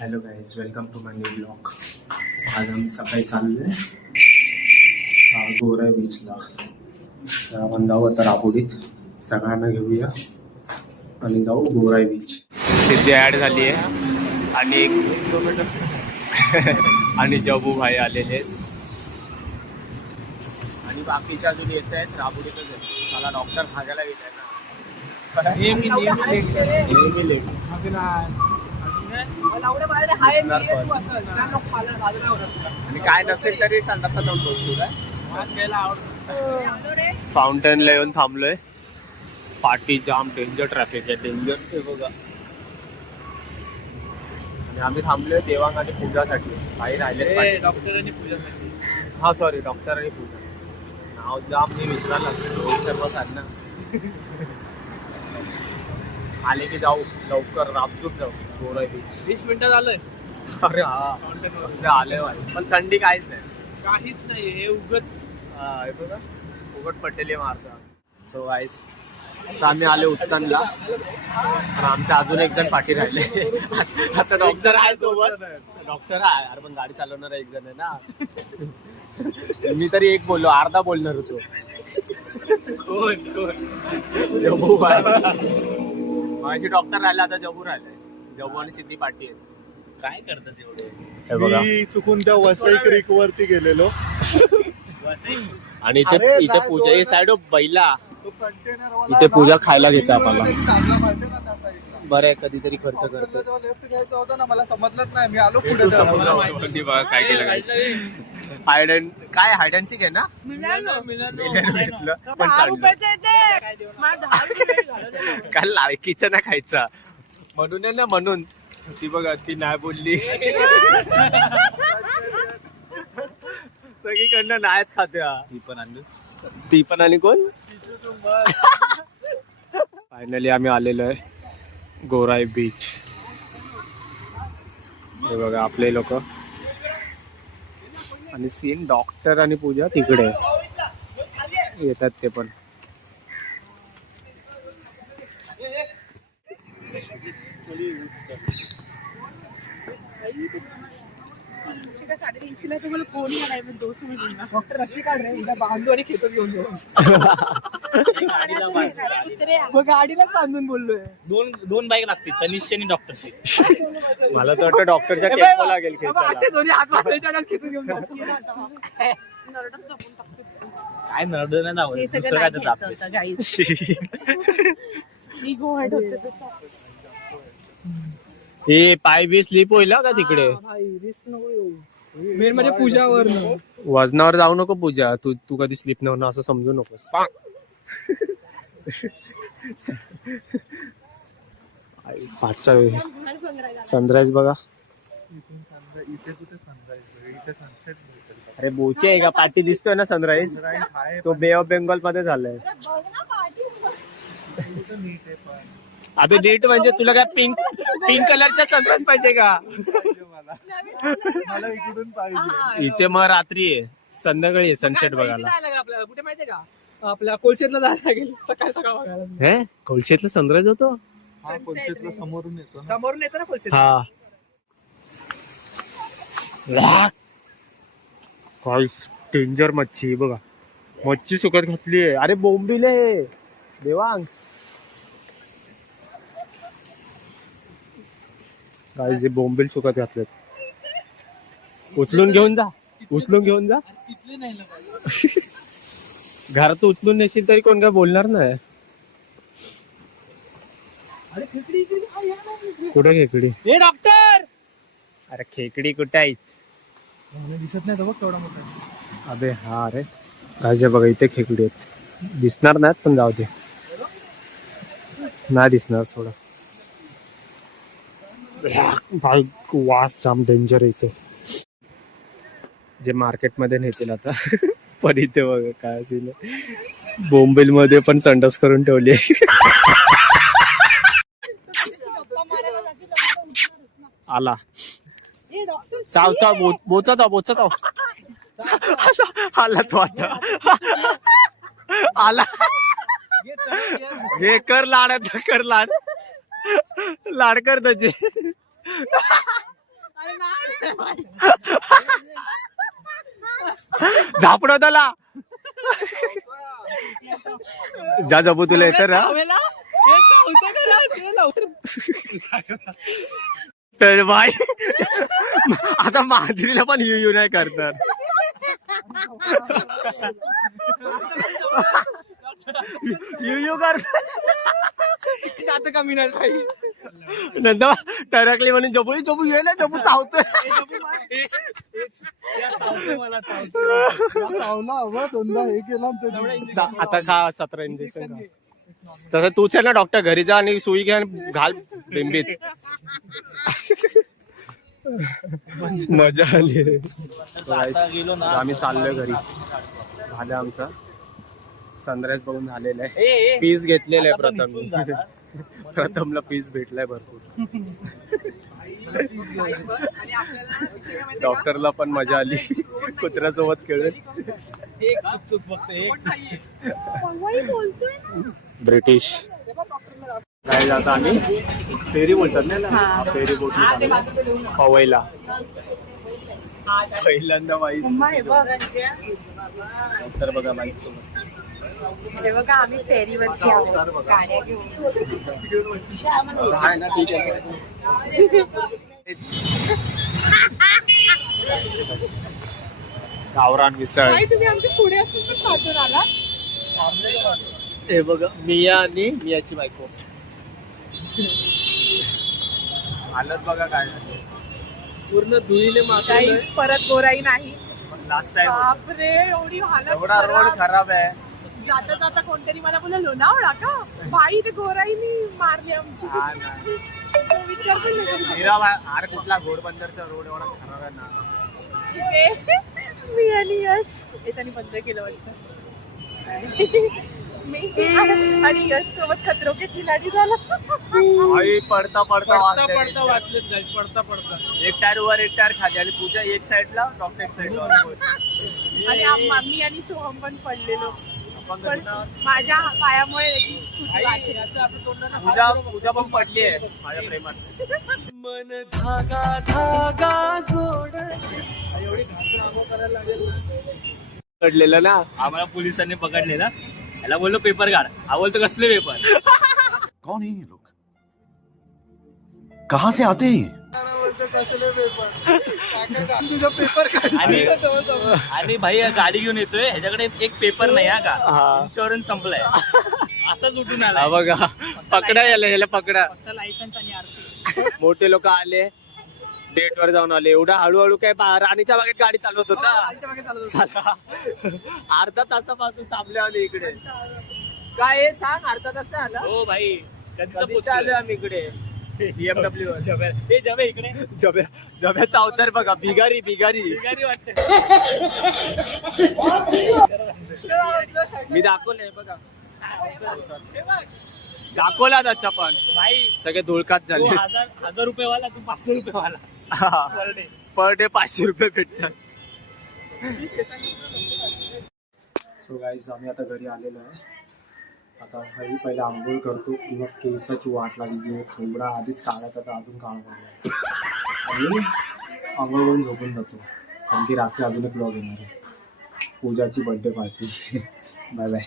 Hello guys, welcome to my new blog. आज आम्ही सकाळी चाललोय गोराई बीचला. तर आपण जाऊ आता राबोडीत, सगळ्यांना घेऊया आणि जाऊ गोराई बीच. सिद्धी ॲड झाली आहे आणि आणि जबू भाई आलेले आहेत आणि बाकीच्या अजून येत आहेत. राबोडीतच आहेत. मला डॉक्टर खायला येत आहे ना, नेहमी लेट. आणि काय नसेल तरी संडासात जाऊन बसतो काय. फाउंटनला येऊन थांबलोय. पार्टी जाम डेंजर ट्रॅफिक आहे, डेंजर ते बघा. आणि आम्ही थांबलोय देवांग आणि पूजासाठी. काही राहिले डॉक्टर आणि पूजासाठी. हा सॉरी, डॉक्टर आणि पूजा. नाव जाम मी विसरायला लागलो. सर्व सांग ना. आले की जाऊ लवकर, राबजूक जाऊ गोराई बीच. 20 मिनिटं झालंय. अरे हा, कसले आले पण थंडी काहीच नाही. काहीच नाही, हे उगच हे बघा उघड पटेली मारता. सो गाईस, आता आम्ही आले उत्तनला. पण आमच्या अजून एक जण पाठी राहिले. आता डॉक्टर आहे सोबत. डॉक्टर आहे, अरे पण गाडी चालवणार एक जण आहे ना. मी तरी एक बोललो, अर्धा बोलणार होतो. जबू भाई माझी डॉक्टर राहिला, आता जबू राहिलाय. जबू आणि सिद्धी पाटी आहेत. काय करतात एवढे. हे बघा, मी चुकून त्या वसई क्रीक वरती गेलेलो आणि इथे पूजा हे साइड ऑफ बैला. तो कंटेनर इथे पूजा खायला घेते आम्हाला. बरं आहे, कधीतरी खर्च करतो. लेफ्ट घ्यायचा होता ना, मला समजलंच नाही. मी आलो पुढे. काय केलं काय हायड अँड सीक आहे ना. घेतलं पण काय लायकीचं ना खायचा म्हणून आहे ना. म्हणून ती बघा, ती नाही बोलली. सगळीकडनं नाहीच खाते. ती पण आणि कोण. फायनली आम्ही आलेलो आहे गोराई बीच. हे बघा आपले लोक. आणि सीन डॉक्टर आणि पूजा तिकडे येतात ते पण. डॉक्टर रशी काढ रे, उद्या बांधू आणि खेतो घेऊन जाऊ. गाडीलाच बांधून बोललोय. दोन बाईक लागतील, तनिष्ठी आणि डॉक्टरची. मला तर वाटतं डॉक्टरच्या टेम्पो लागेल असे दोन्ही हात वाजवायच्या खेतून घेऊन जाऊ. काय नरड नाही दावत, दुसरं काय तर हे पाय बी स्लिप होईल का तिकडे. रिस्क नको येऊ. मेन म्हणजे पूजावर वजनावर जाऊ नको पूजा. तू कधी स्लिप न होणार असं समजू नकोस. पाचचा सनराईज बघा. अरे बोचे आहे का, पाठी दिसतोय ना सनराईज. तो बे ऑफ बेंगॉल मध्ये झालाय. अबे नीट म्हणजे तुला काय पिंक कलरचा सनराईज पाहिजे का. मला इकडून पाहिजे. इथे मग रात्री आहे, संध्याकाळी आहे सनसेट बघायला. आपल्याला कुठे माहितीये का, आपल्या कोलशेतला जायला लागेल सकाळ सकाळ बघायला. हे कोलशेतला सनराईज होतो. हा, कोलशेतला समोरून येतो ना. समोरून येतो ना कोलशेत. हा, डेंजर मच्छी बघा. मच्छी सुकत घातली आहे. अरे बोंबिले देवांग. गाईस, हे बोंबील सुकत घातलेत. उचलून घेऊन जा. तिथले नाही ना. घरात उचलून नेशील तरी कोण काय बोलणार नाही. अरे खेकडी कुठे खेकडी. हे डॉक्टर. अरे खेकडी कुठे आहेत. दिसत नाही तो बघ केवढा मोठा. अबे हा रे गाईस, हे बघा इथे खेकडी आहेत. दिसणार नाहीत पण जाऊ दे. नाही दिसणार थोडं. भाई वास जाम डेंजर आहे इथे. जे मार्केटमध्ये नेतील आता. पण इथे बघा काय असेल. बोंबील मध्ये पण संडास करून ठेवली. आला चाव चाव बोचा चाव. आला तो आता. आला. हे कर लाड, कर लाड. लाड कर त्याचे. झापडो त्याला जा जबू तुला येतं ना तर बाय आता माधुरीला पण यू नाही करतात. यू करतात कमी नाही भाई नंतर टरकली म्हणून जबू जबू ये ना जबू चावतोय. चावला हवं दोनदा हे केला आणि ते आता खा 17 इंजेक्शन खा. तसं तूच आहे ना डॉक्टर घरी जा आणि सुई घ्या आणि घाल बिंबीत. मजा आली. गेलो ना आम्ही चाललोय घरी. झालं आमचं सनराईज बघून झालेलं आहे. पीस घेतलेलं आहे प्रथमला पीस भेटलाय भरपूर. डॉक्टरला पण मजा आली कुत्र्यासोबत खेळून. एक चुक फक्त एक ब्रिटिश काय जाता आम्ही फेरी बोलतात ना फेरी बोटी पवईला पहिल्यांदा वाईस डॉक्टर बघा बाईक सोबत. हे बघा आम्ही फेरीवरती आहोत गाड्या घेऊन. आहे ना ठीक आहे. गावरान मिसळ तुम्ही आमच्या पुढे असून पण खातून आला. हे बघा मिया आणि मियाची बायको. हालत बघा काय पूर्ण धुईने काही परत गोराई नाही. लास्ट टाइम बापरे एवढी हालत एवढा रोड खराब आहे. जाता जाता कोणतरी मला बोलला लोणावळा का बाई ते गोराईनी मारली आमची. तो विचार पण नाही करू मीरा अरे कुठला घोडबंदरचा रोड एवढा खराब आहे ना. शकत. मी आणि यश हे त्यांनी बंद केलं वाटतं. मी आणि यश सोबत खतरो के खिलाडी झाला. आई पडता पडता वाचलेत guys, पडता एक टायर वर एक टायर खाली आणि पूजा एक साइडला डॉक्टर एक साइडला. आणि मी आणि सोहम पण पडलेलो पण माझ्या पायामुळे पूजा पण पडली आहे माझ्या प्रेमात. मन धागा धागा जोड पडलेलं ना. आम्हाला पोलिसांनी पकडले ना. याला बोललो पेपर काढ. हा बोलतो कसले पेपर. कौन है ये लोग? कहाँ से आते हैं? तुझा पेपर आणि भाई गाडी घेऊन येतोय ह्याच्याकडे एक पेपर नाही हा का. इन्शुरन्स संपलाय असंच उठून आला. बघा पकडा याला पकडा. फक्त लायसन्स आणि आरसी. मोठे लोक आले डेट वर जाऊन आले. एवढा हळूहळू काय राणीच्या बागेत गाडी चालवत होता. चला अर्धा तासापासून थांबले आम्ही इकडे. काय हे सांग अर्धा तास नाही आला. हो भाई कधी आलोय आम्ही इकडे BMW वर. ते जबे इकडे जब्याचा अवतार बघा. भिगारी गाडी वाटते. मी दाखवलंय बघा. दाखवला त्याचा पण भाई सगळे धुळकात झाले. 1000 रुपये वाला तू 500 रुपये वाला पर डे 500 रुपये भेटतात. सो गाईज आम्ही आता घरी आलेलो आहे. आता घरी पहिला आंघोळ करतो किंवा केसाची वाट लागली. थोडा आधीच काढायचा तर अजून काढ आणि आंघोळ करून झोपून जातो कारण की रात्री अजून एक ब्लॉग येणार आहे. पूजाची बर्थडे पार्टी. Bye bye.